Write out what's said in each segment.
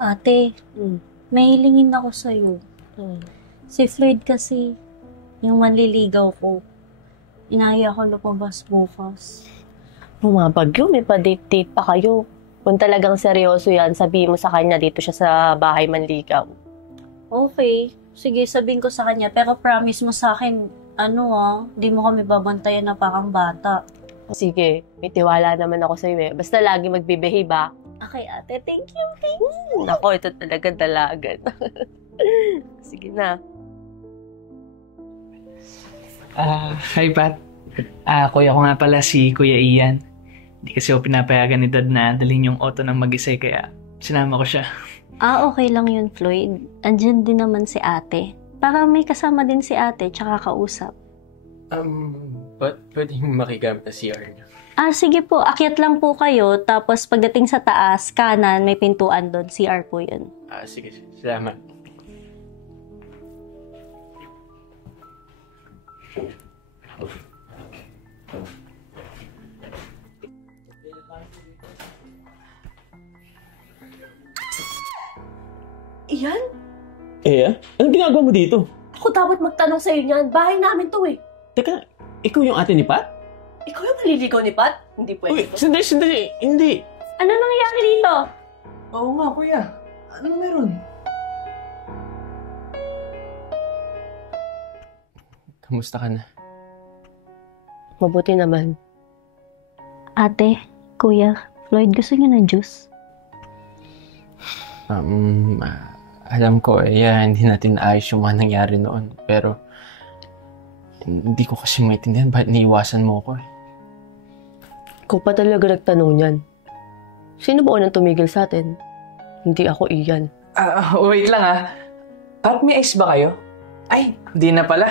Ate, Hmm. may hilingin ako sa'yo. Hmm. Si Floyd kasi, yung manliligaw ko. Inaya ko lumabas bukas. Bumabagyo, may pa-date-date pa kayo. Kung talagang seryoso yan, sabihin mo sa kanya dito siya sa bahay manligaw. Okay, sige sabihin ko sa kanya. Pero promise mo sa akin, di mo kami babantayan na parang bata. Sige, may tiwala naman ako sa'yo eh. Basta lagi magbibehave ba? Okay, ate, thank you, thank you. Nako, ito talaga dalagan. Sige na. Hi Pat. Kuya ko nga pala si Kuya Ian. Hindi kasi ako pinapayagan ni Dad na dalhin yung auto ng mag-isa kaya sinama ko siya. Okay lang yun, Floyd. Andyan din naman si ate. Para may kasama din si ate, tsaka kausap. Pwedeng makigamit na CR niyo. Sige po, akyat lang po kayo. Tapos pagdating sa taas, kanan, may pintuan doon. CR po yun. Sige. Salamat. Iyan? Anong ginagawa mo dito? Ako dapat magtanong sa'yo niyan. Bahay namin to eh. Teka, ikaw yung ate ni Pat? Ikaw yung maliligaw ni Pat? Hindi Uy, pwede. sandali, hindi. Ano nangyayari dito? Oo nga kuya. Anong meron? Kamusta ka na? Mabuti naman. Ate, kuya, Floyd, gusto niyo ng juice? Alam ko, hindi natin naayos yung mga nangyari noon. Pero, hindi ko kasi maintindihan bakit niiwasan mo ko eh. Ikaw pa talaga nagtanong niyan. Sino ba unang tumigil sa atin? Hindi ako Ian. Wait lang Pat, may ice ba kayo? Ay, di na pala.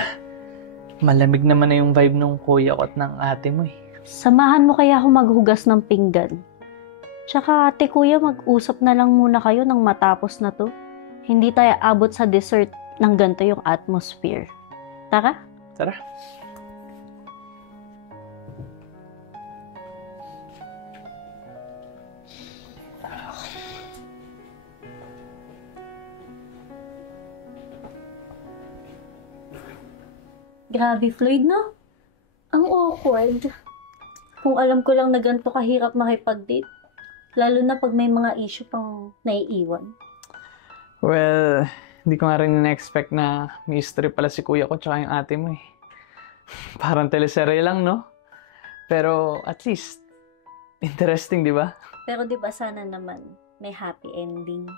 Malamig naman na yung vibe ng kuya ko at ng ate mo eh. Samahan mo kaya ako maghugas ng pinggan. Tsaka ate, kuya, mag-usap na lang muna kayo nang matapos na to. Hindi tayo abot sa dessert ng ganito yung atmosphere. Tara? Tara. Grabe, Floyd, no? Ang awkward. Kung alam ko lang na ganito kahirap makipag-date. Lalo na pag may mga issue pang naiiwan. Well, hindi ko nga rin na-expect na may history pala si kuya ko tsaka yung ate mo eh. Parang teleserye lang, no? Pero at least, interesting, di ba? Pero di ba sana naman may happy ending?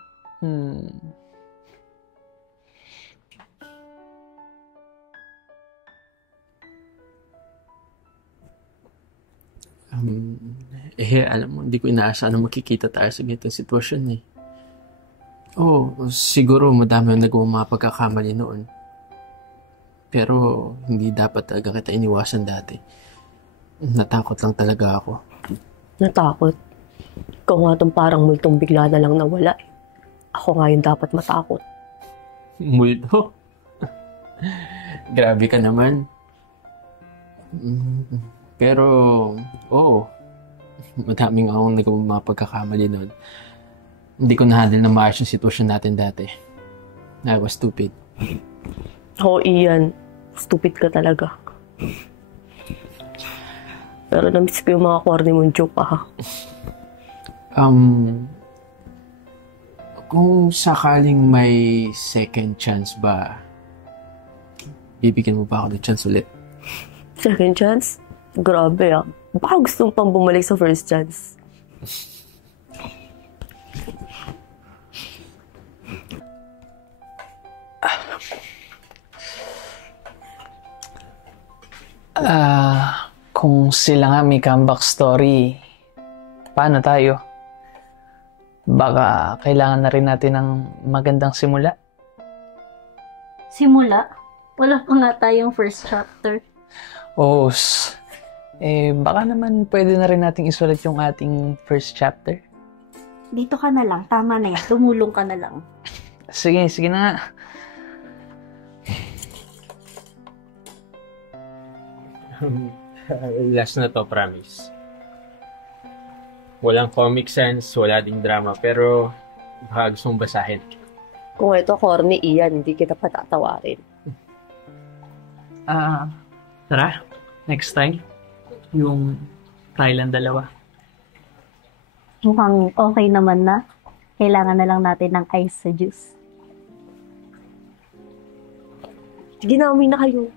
Alam mo, hindi ko inaasahan na makikita tayo sa ganitong sitwasyon eh. Siguro madami ang nagawang mga pagkakamali noon. Pero hindi dapat talaga kita iniwasan dati. Natakot lang talaga ako. Natakot? Ikaw nga itong parang multong bigla na lang nawala eh. Ako nga yung dapat matakot. Multo? Grabe ka naman. Pero, madaming akong nagawang mga pagkakamali noon. Hindi ko na-handle na maayos yung sitwasyon natin dati. I was stupid. Ian. Stupid ka talaga. Pero na-miss ko yung mga corny mong joke ha. Kung sakaling may second chance ba, bibigyan mo ba ako ng chance ulit? Second chance? Grabe Baka gusto mo pang bumalik sa first chance. Kung sila nga may comeback story, paano tayo? Baka kailangan na rin natin ng magandang simula. Simula? Wala pa nga tayong first chapter. Baka naman pwede na rin nating isulat yung ating first chapter. Dito ka na lang. Tama na yan. Tumulong ka na lang. Sige na nga. Last na to, promise. Walang comic sense, wala ding drama, pero Baka gusto mong basahin. Kung ito corny, Ian, hindi kita patatawarin. Tara, next time, yung Thailand dalawa. Mukhang okay naman na. Kailangan na lang natin ng ice sa juice. Sige na, uwi na kayo.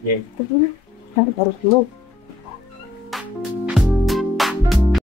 Yeah. Tara na. Tara, mo.